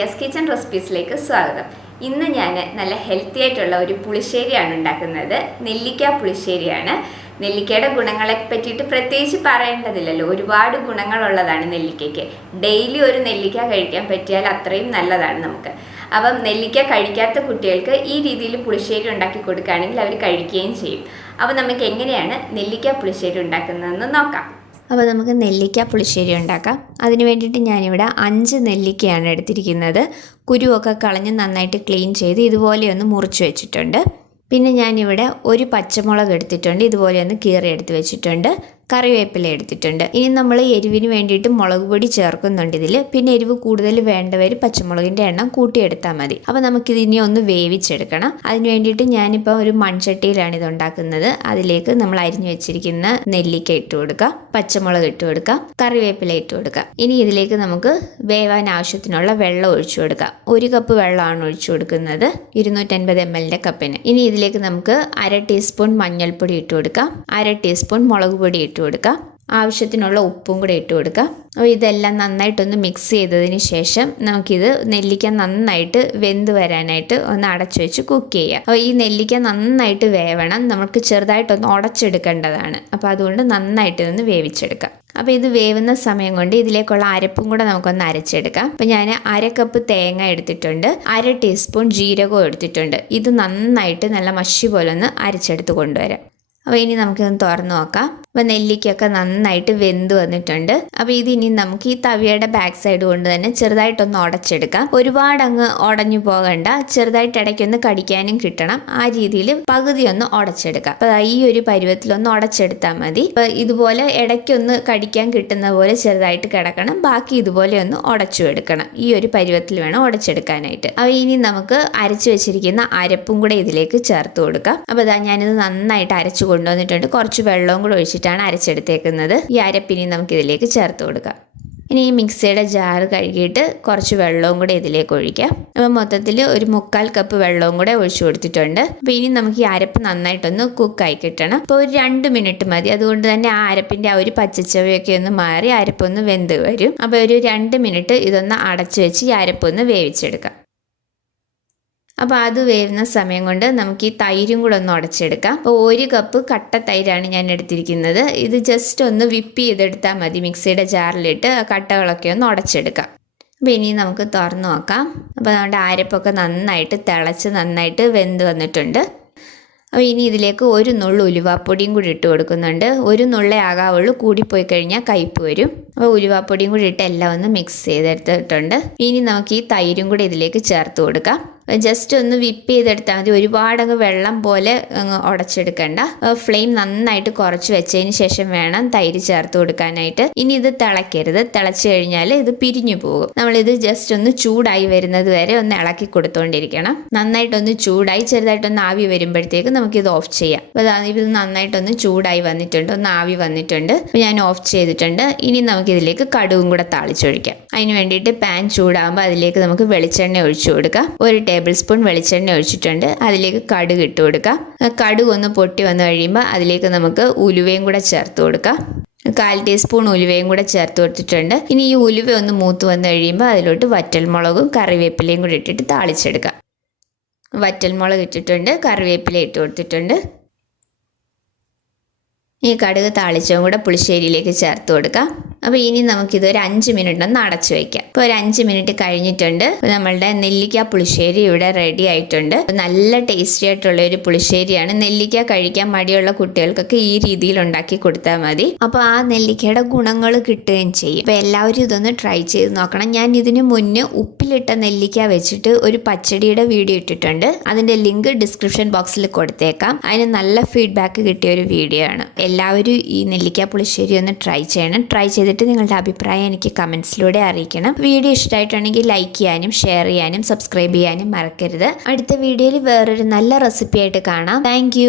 Divya's kitchen റെസിപ്പീസിലേക്ക് സ്വാഗതം. ഇന്ന് ഞാൻ നല്ല ഹെൽത്തി ആയിട്ടുള്ള ഒരു പുളിശ്ശേരിയാണ് ഉണ്ടാക്കുന്നത്. നെല്ലിക്ക പുളിശ്ശേരിയാണ്. നെല്ലിക്കയുടെ ഗുണങ്ങളെ പറ്റിയിട്ട് പ്രത്യേകിച്ച് പറയേണ്ടതില്ലല്ലോ. ഒരുപാട് ഗുണങ്ങളുള്ളതാണ് നെല്ലിക്കയ്ക്ക്. ഡെയിലി ഒരു നെല്ലിക്ക കഴിക്കാൻ പറ്റിയാൽ അത്രയും നല്ലതാണ് നമുക്ക്. അപ്പം നെല്ലിക്ക കഴിക്കാത്ത കുട്ടികൾക്ക് ഈ രീതിയിൽ പുളിശ്ശേരി ഉണ്ടാക്കി കൊടുക്കുകയാണെങ്കിൽ അവർ കഴിക്കുകയും ചെയ്യും. അപ്പോൾ നമുക്ക് എങ്ങനെയാണ് നെല്ലിക്ക പുളിശ്ശേരി ഉണ്ടാക്കുന്നതെന്ന് നോക്കാം. അപ്പോൾ നമുക്ക് നെല്ലിക്ക പുളിശ്ശേരി ഉണ്ടാക്കാം. അതിന് വേണ്ടിയിട്ട് ഞാനിവിടെ 5 നെല്ലിക്കയാണ് എടുത്തിരിക്കുന്നത്. കുരുവൊക്കെ കളഞ്ഞ് നന്നായിട്ട് ക്ലീൻ ചെയ്ത് ഇതുപോലെ ഒന്ന് മുറിച്ച് വെച്ചിട്ടുണ്ട്. പിന്നെ ഞാനിവിടെ ഒരു പച്ചമുളക് എടുത്തിട്ടുണ്ട്, ഇതുപോലെ ഒന്ന് കീറി എടുത്ത് വെച്ചിട്ടുണ്ട്. കറിവേപ്പില എടുത്തിട്ടുണ്ട്. ഇനി നമ്മൾ എരിവിന് വേണ്ടിയിട്ട് മുളക് പൊടി ചേർക്കുന്നുണ്ട് ഇതിൽ. പിന്നെ എരിവ് കൂടുതൽ വേണ്ടവർ പച്ചമുളകിൻ്റെ എണ്ണം കൂട്ടിയെടുത്താൽ മതി. അപ്പോൾ നമുക്കിതിനെ ഒന്ന് വേവിച്ചെടുക്കണം. അതിന് വേണ്ടിയിട്ട് ഞാനിപ്പോൾ ഒരു മൺചട്ടിയിലാണ് ഇത് ഉണ്ടാക്കുന്നത്. അതിലേക്ക് നമ്മൾ അരിഞ്ഞു വെച്ചിരിക്കുന്ന നെല്ലിക്ക ഇട്ട് കൊടുക്കുക, പച്ചമുളക് ഇട്ട് കൊടുക്കുക, കറിവേപ്പില ഇട്ട് കൊടുക്കുക. ഇനി ഇതിലേക്ക് നമുക്ക് വേവാൻ ആവശ്യത്തിനുള്ള വെള്ളം ഒഴിച്ചു കൊടുക്കാം. 1 കപ്പ് വെള്ളമാണ് ഒഴിച്ചു കൊടുക്കുന്നത് 250 ml കപ്പിന്. ഇനി ഇതിലേക്ക് നമുക്ക് 1/2 ടീസ്പൂൺ മഞ്ഞൾപ്പൊടി ഇട്ട് കൊടുക്കാം, 1/2 ടീസ്പൂൺ മുളക് പൊടി ഇട്ട് കൊടുക്കുക, ആവശ്യത്തിനുള്ള ഉപ്പും കൂടെ ഇട്ട് കൊടുക്കുക. അപ്പോൾ ഇതെല്ലാം നന്നായിട്ടൊന്ന് മിക്സ് ചെയ്തതിന് ശേഷം നമുക്കിത് നെല്ലിക്ക നന്നായിട്ട് വെന്ത് വരാനായിട്ട് ഒന്ന് അടച്ചു വെച്ച് കുക്ക് ചെയ്യാം. അപ്പോൾ ഈ നെല്ലിക്ക നന്നായിട്ട് വേവണം, നമുക്ക് ചെറുതായിട്ടൊന്ന് ഉടച്ചെടുക്കേണ്ടതാണ്. അപ്പോൾ അതുകൊണ്ട് നന്നായിട്ട് ഇതൊന്ന് വേവിച്ചെടുക്കാം. അപ്പോൾ ഇത് വേവുന്ന സമയം കൊണ്ട് ഇതിലേക്കുള്ള അരപ്പും കൂടെ നമുക്കൊന്ന് അരച്ചെടുക്കാം. അപ്പോൾ ഞാൻ 1/2 കപ്പ് തേങ്ങ എടുത്തിട്ടുണ്ട്, 1/2 ടീസ്പൂൺ ജീരകവും എടുത്തിട്ടുണ്ട്. ഇത് നന്നായിട്ട് നല്ല മഷി പോലെ ഒന്ന് അരച്ചെടുത്ത് കൊണ്ടുവരാം. അപ്പോൾ ഇനി നമുക്കിതൊന്ന് തുറന്ന് നോക്കാം. അപ്പോൾ നെല്ലിക്കൊക്കെ നന്നായിട്ട് വെന്ത് വന്നിട്ടുണ്ട്. അപ്പോൾ ഇതിനി നമുക്ക് ഈ തവിയുടെ ബാക്ക് സൈഡ് കൊണ്ട് തന്നെ ചെറുതായിട്ടൊന്ന് ഉടച്ചെടുക്കാം. ഒരുപാട് അങ്ങ് ഉടഞ്ഞു പോകണ്ട, ചെറുതായിട്ട് ഇടയ്ക്കൊന്ന് കടിക്കാനും കിട്ടണം. ആ രീതിയിൽ പകുതി ഒന്ന് ഉടച്ചെടുക്കാം. അപ്പോൾ ഈ ഒരു പരുവത്തിലൊന്ന് ഉടച്ചെടുത്താൽ മതി. അപ്പോൾ ഇതുപോലെ ഇടയ്ക്കൊന്ന് കടിക്കാൻ കിട്ടുന്ന പോലെ ചെറുതായിട്ട് കിടക്കണം. ബാക്കി ഇതുപോലെ ഒന്ന് ഉടച്ചു എടുക്കണം. ഈ ഒരു പരുവത്തിൽ വേണം ഉടച്ചെടുക്കാനായിട്ട്. അപ്പോൾ ഇനി നമുക്ക് അരച്ചു വെച്ചിരിക്കുന്ന അരപ്പും കൂടെ ഇതിലേക്ക് ചേർത്ത് കൊടുക്കാം. അപ്പോൾ ഞാനിത് നന്നായിട്ട് അരച്ചു കൊണ്ടുവന്നിട്ടുണ്ട്. കുറച്ച് വെള്ളവും കൂടെ ഒഴിച്ചിട്ടാണ് അരച്ചെടുത്തേക്കുന്നത്. ഈ അരപ്പിനി നമുക്ക് ഇതിലേക്ക് ചേർത്ത് കൊടുക്കാം. ഇനി ഈ മിക്സിയുടെ ജാറ് കഴുകിയിട്ട് കുറച്ച് വെള്ളവും കൂടെ ഇതിലേക്ക് ഒഴിക്കാം. അപ്പോൾ മൊത്തത്തിൽ ഒരു 3/4 കപ്പ് വെള്ളവും കൂടെ ഒഴിച്ചു കൊടുത്തിട്ടുണ്ട്. അപ്പോൾ ഇനി നമുക്ക് ഈ അരപ്പ് നന്നായിട്ടൊന്ന് കുക്കായി കിട്ടണം. അപ്പോൾ ഒരു 2 മിനിറ്റ് മതി. അതുകൊണ്ട് തന്നെ ആ അരപ്പിൻ്റെ ആ ഒരു പച്ചച്ചവയൊക്കെ ഒന്ന് മാറി അരപ്പൊന്ന് വെന്ത് വരും. അപ്പോൾ ഒരു 2 മിനിറ്റ് ഇതൊന്ന് അടച്ചു വെച്ച് ഈ അരപ്പൊന്ന് വേവിച്ചെടുക്കാം. അപ്പോൾ അത് വേവുന്ന സമയം കൊണ്ട് നമുക്ക് ഈ തൈരും കൂടെ ഒന്ന് ഉടച്ചെടുക്കാം. അപ്പോൾ 1 കപ്പ് കട്ട തൈരാണ് ഞാൻ എടുത്തിരിക്കുന്നത്. ഇത് ജസ്റ്റ് ഒന്ന് വിപ്പ് ചെയ്തെടുത്താൽ മതി. മിക്സിയുടെ ജാറിലിട്ട് കട്ടകളൊക്കെ ഒന്ന് ഉടച്ചെടുക്കാം. അപ്പോൾ ഇനി നമുക്ക് തുറന്ന് നോക്കാം. അപ്പോൾ നമ്മുടെ അരപ്പൊക്കെ നന്നായിട്ട് തിളച്ച് നന്നായിട്ട് വെന്ത് വന്നിട്ടുണ്ട്. അപ്പോൾ ഇനി ഇതിലേക്ക് 1 നുള്ളു ഉലുവാപ്പൊടിയും കൂടി ഇട്ട് കൊടുക്കുന്നുണ്ട്. 1 നുള്ളേ ആകാവുള്ളൂ, കൂടിപ്പോയി കഴിഞ്ഞാൽ കയ്പ്പ് വരും. അപ്പോൾ ഉലുവാപ്പൊടിയും കൂടി ഇട്ട് എല്ലാം ഒന്ന് മിക്സ് ചെയ്തെടുത്തിട്ടുണ്ട്. ഇനി നമുക്ക് ഈ തൈരും കൂടി ഇതിലേക്ക് ചേർത്ത് കൊടുക്കാം. ജസ്റ്റ് ഒന്ന് വിപ്പ് ചെയ്തെടുത്താൽ മതി. ഒരുപാടങ്ങ് വെള്ളം പോലെ അങ്ങ് ഉടച്ചെടുക്കണ്ട. ഫ്ലെയിം നന്നായിട്ട് കുറച്ച് വെച്ചതിന് ശേഷം വേണം തൈര് ചേർത്ത് കൊടുക്കാനായിട്ട്. ഇനി ഇത് തിളയ്ക്കരുത്. തിളച്ച് കഴിഞ്ഞാൽ ഇത് പിരിഞ്ഞു പോകും. നമ്മളിത് ജസ്റ്റ് ഒന്ന് ചൂടായി വരുന്നത് വരെ ഒന്ന് ഇളക്കി കൊടുത്തുകൊണ്ടിരിക്കണം. നന്നായിട്ടൊന്ന് ചൂടായി ചെറുതായിട്ടൊന്ന് ആവി വരുമ്പോഴത്തേക്ക് നമുക്കിത് ഓഫ് ചെയ്യാം. അപ്പോൾ ഇത് നന്നായിട്ടൊന്ന് ചൂടായി വന്നിട്ടുണ്ട്, ഒന്ന് ആവി വന്നിട്ടുണ്ട്. അപ്പോൾ ഞാൻ ഓഫ് ചെയ്തിട്ടുണ്ട്. ഇനി നമുക്കിതിലേക്ക് കടുകും കൂടെ താളിച്ചൊഴിക്കാം. അതിന് വേണ്ടിയിട്ട് പാൻ ചൂടാകുമ്പോൾ അതിലേക്ക് നമുക്ക് വെളിച്ചെണ്ണ ഒഴിച്ചു കൊടുക്കാം. 1 ടേബിൾ സ്പൂൺ വെളിച്ചെണ്ണ ഒഴിച്ചിട്ടുണ്ട്. അതിലേക്ക് കടുക് ഇട്ട് കൊടുക്കാം. കടുക് ഒന്ന് പൊട്ടി വന്നു കഴിയുമ്പോൾ അതിലേക്ക് നമുക്ക് ഉലുവയും കൂടെ ചേർത്ത് കൊടുക്കാം. 1/4 ടീസ്പൂൺ ഉലുവയും കൂടെ ചേർത്ത് കൊടുത്തിട്ടുണ്ട്. ഇനി ഈ ഉലുവ ഒന്ന് മൂത്ത് വന്നു കഴിയുമ്പോൾ അതിലോട്ട് വറ്റൽമുളകും കറിവേപ്പിലയും കൂടി ഇട്ടിട്ട് താളിച്ചെടുക്കാം. വറ്റൽമുളക് ഇട്ടിട്ടുണ്ട്, കറിവേപ്പില ഇട്ട് കൊടുത്തിട്ടുണ്ട്. ഈ കടുക് താളിച്ചതും കൂടെ പുളിശ്ശേരിയിലേക്ക് ചേർത്ത് കൊടുക്കാം. അപ്പോൾ ഇനി നമുക്കിതൊരു 5 മിനിറ്റ് ഒന്ന് അടച്ചു വയ്ക്കാം. ഇപ്പോൾ ഒരു 5 മിനിറ്റ് കഴിഞ്ഞിട്ടുണ്ട്. നമ്മളുടെ നെല്ലിക്ക പുളിശ്ശേരി ഇവിടെ റെഡി ആയിട്ടുണ്ട്. നല്ല ടേസ്റ്റി ആയിട്ടുള്ള ഒരു പുളിശ്ശേരിയാണ്. നെല്ലിക്ക കഴിക്കാൻ മടിയുള്ള കുട്ടികൾക്കൊക്കെ ഈ രീതിയിൽ ഉണ്ടാക്കി കൊടുത്താൽ മതി. അപ്പോൾ ആ നെല്ലിക്കയുടെ ഗുണങ്ങൾ കിട്ടുകയും ചെയ്യും. അപ്പോൾ എല്ലാവരും ഇതൊന്ന് ട്രൈ ചെയ്ത് നോക്കണം. ഞാൻ ഇതിന് മുന്നേ ഉപ്പിലിട്ട നെല്ലിക്ക വെച്ചിട്ട് ഒരു പച്ചടിയുടെ വീഡിയോ ഇട്ടിട്ടുണ്ട്. അതിൻ്റെ ലിങ്ക് ഡിസ്ക്രിപ്ഷൻ ബോക്സിൽ കൊടുത്തേക്കാം. അതിന് നല്ല ഫീഡ്ബാക്ക് കിട്ടിയ ഒരു വീഡിയോ ആണ്. എല്ലാവരും ഈ നെല്ലിക്ക പുളിശ്ശേരി ഒന്ന് ട്രൈ ചെയ്യണം. ട്രൈ ചെയ്തിട്ട് നിങ്ങളുടെ അഭിപ്രായം എനിക്ക് കമൻസിലൂടെ അറിയിക്കണം. വീഡിയോ ഇഷ്ടമായിട്ടുണ്ടെങ്കിൽ ലൈക്ക് ചെയ്യാനും ഷെയർ ചെയ്യാനും സബ്സ്ക്രൈബ് ചെയ്യാനും മറക്കരുത്. അടുത്ത വീഡിയോയിൽ വേറൊരു നല്ല റെസിപ്പി ആയിട്ട് കാണാം. താങ്ക്